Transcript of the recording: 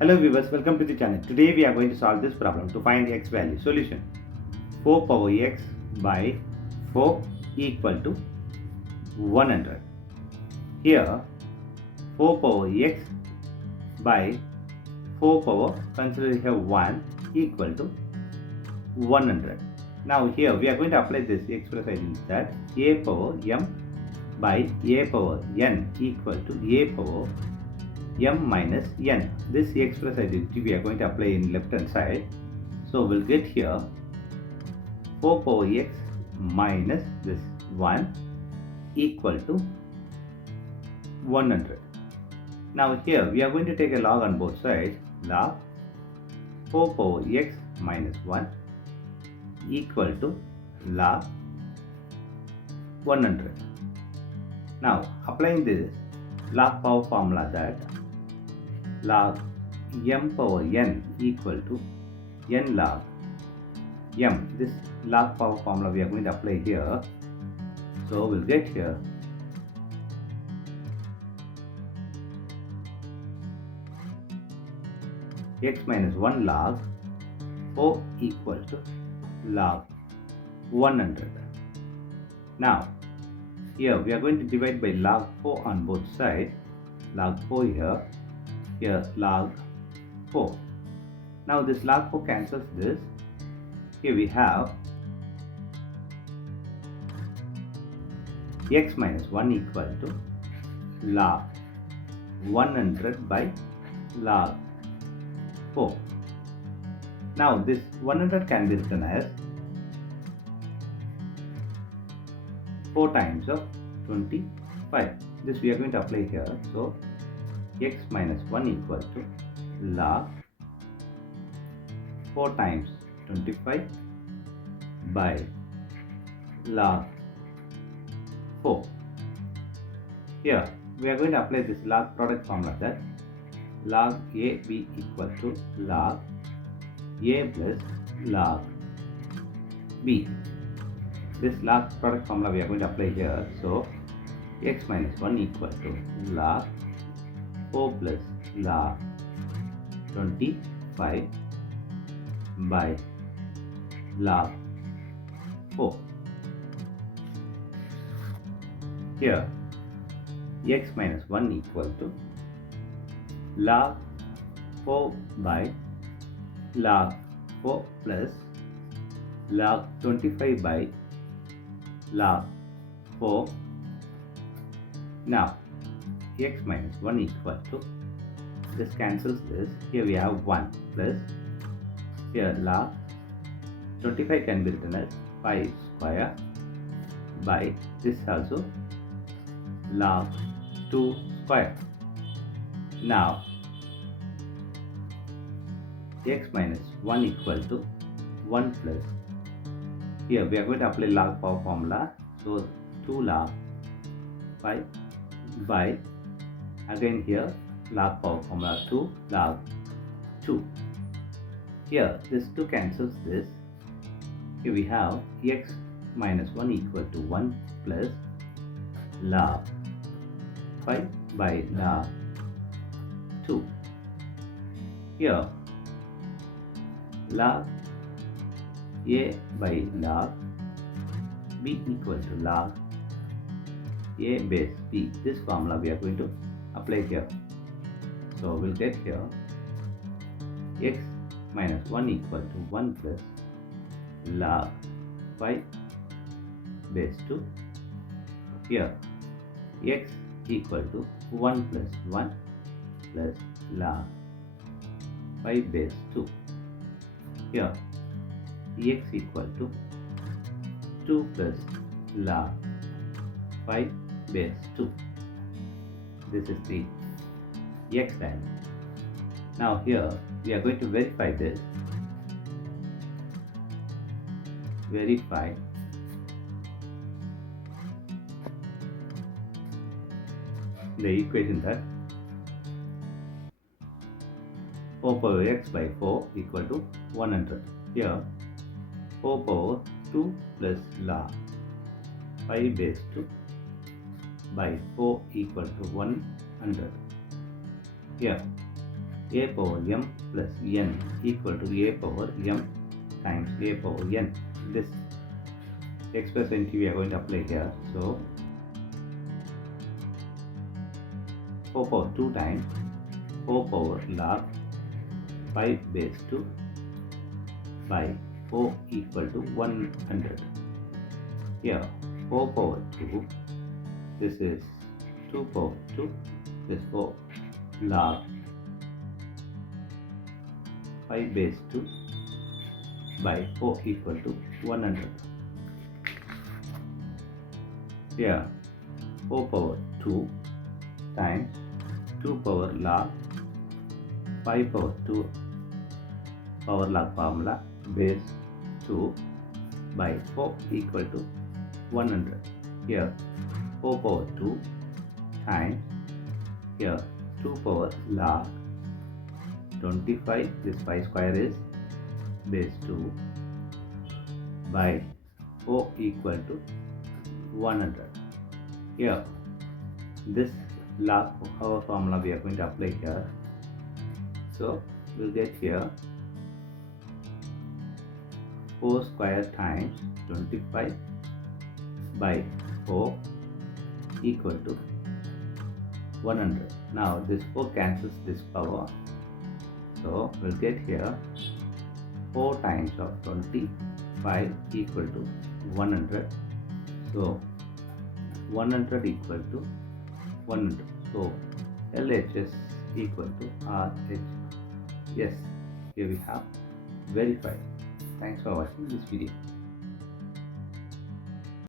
Hello viewers, welcome to the channel. Today we are going to solve this problem to find x value. Solution: 4 power x by 4 equal to 100. Here 4 power x by 4 power, consider here 1, equal to 100. Now here we are going to apply this expression that a power m by a power n equal to a power m minus n. This express identity we are going to apply in left hand side. So we'll get here 4 power x minus this 1 equal to 100. Now here we are going to take a log on both sides. Log 4 power x minus 1 equal to log 100. Now applying this log power formula, that log m power n equal to n log m. This log power formula we are going to apply here. So we'll get here x minus 1 log 4 equal to log 100. Now here we are going to divide by log 4 on both sides. Log 4 here log 4. Now this log 4 cancels this. Here we have x minus 1 equal to log 100 by log 4. Now this 100 can be written as 4 times of 25. This we are going to apply here. So x minus 1 equal to log 4 times 25 by log 4. Here we are going to apply this log product formula, that log a b equal to log a plus log b. This log product formula we are going to apply here. So x minus 1 equal to log 4 plus log 25 by log 4. Here x minus 1 equal to log 4 by log 4 plus log 25 by log 4. Now x minus 1 equal to, this cancels this. Here we have 1 plus, here log 25 can be written as 5 square by this also log 2 square. Now x minus 1 equal to 1 plus, here we are going to apply log power formula. So 2 log 5 by, again here log power formula 2 log 2. Here this 2 cancels this. Here we have x minus 1 equal to 1 plus log 5 by log 2. Here log a by log b equal to log a base b. This formula we are going to apply here. So we'll get here x minus 1 equal to 1 plus log 5 base 2. Here x equal to 1 plus 1 plus log 5 base 2. Here x equal to 2 plus log 5 base 2. This is the x value. Now here we are going to verify this. Verify the equation that 4 power x by 4 equal to 100. Here 4 power 2 plus log 5 base 2 by 4 equal to 100. Here a power m plus n equal to a power m times a power n. This expression we are going to apply here. So 4 power 2 times 4 power log 5 base 2 by 4 equal to 100. Here 4 power 2, this is 2 power 2, this 4 log 5 base 2 by 4 equal to 100. Here 4 power 2 times 2 power log 5 power 2 power log formula base 2 by 4 equal to 100. Here 4 power 2 times here 2 power log 25, this 5 square is base 2 by 4 equal to 100. Here this log our formula we are going to apply here. So we'll get here 4 square times 25 by 4 equal to 100. Now this 4 cancels this power. So we'll get here 4 times of 25 equal to 100. So 100 equal to 100. So LHS equal to RH. Yes, here we have verified. Thanks for watching this video.